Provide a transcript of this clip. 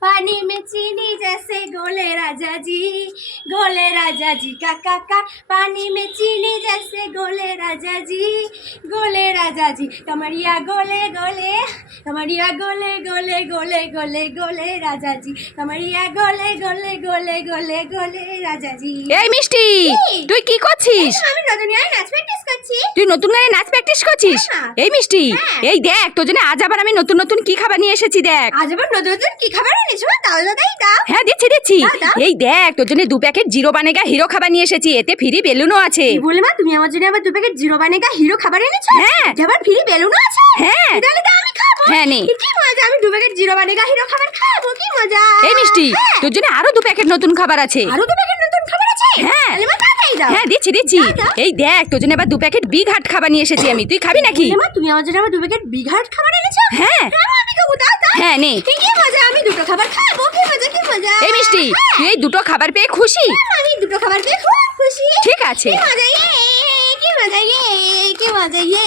पानी में चीनी जैसे गोले राजा जी। गोले राजा जी का काका पानी में चीनी जैसे गोले राजा जी गोले राजा जी कमरिया गोले गोले कमरिया गोले गोले गोले गोले गोले राजा जी कमरिया गोले गोले गोले गोले गोले राजा जी এই মিষ্টি কি? তুই কি করছিস আমি রজনীয়ায় নাচ প্র্যাকটিস করছি তুই নতুন গানে নাচ প্র্যাকটিস করছিস হ্যাঁ। এই মিষ্টি হ্যাঁ। এই দেখ তোর জন্য আজ আবার আমি নতুন নতুন কি খাবার নিয়ে এসেছি দেখ আজ আবার নতুন নতুন কি খাবার এনেছো দাও দাদাই দাও হ্যাঁ দিচ্ছি দিচ্ছি দাও, দাও। এই দেখ তোর জন্য দু প্যাকেট জিরো বানেগা হিরো খাবার নিয়ে এসেছি। এতে ফ্রি বেলুনও আছে। কি বলে মা? তুমি আমার জন্য আবার দু প্যাকেট জিরো বানেগা হিরো খাবার এনেছো? হ্যাঁ। আবার ফ্রি বেলুনও আছে? হ্যাঁ। তাহলে তো আমি খাব। হ্যাঁ, নে। কি মজা? আমি দু প্যাকেট জিরো বানেগা হিরো খাবার খাব কি মজা? এই মিষ্টি হ্যাঁ। তোর জন্য আরও দু প্যাকেট নতুন খাবার আছে। আরও দু প্যাকেট নতুন খাবার আছে? হ্যাঁ। তাহলে মা হ্যাঁ দিচ্ছি দিচ্ছি। এই দেখ তোর জন্য আবার দু প্যাকেট বিগ হাট খাবার নিয়ে এসেছি আমি। তুই খাবি নাকি? মা? তুমি আমার জন্য আবার দু প্যাকেট বিঘাট খাবার এনেছো? হ্যাঁ। হ্যাঁ আমি খাব দাও দাও। হ্যাঁ নে। কি মজা? আমি দুটো খাবার খাব কি মজা? এই মিষ্টি হ্যাঁ। তুই এই দুটো খাবার পেয়ে খুশি? আমি দুটো খাবার পেয়ে খুব খুশি। ঠিক আছে। কি মজা ইয়ে কি মজা ইয়ে কি মজা ইয়ে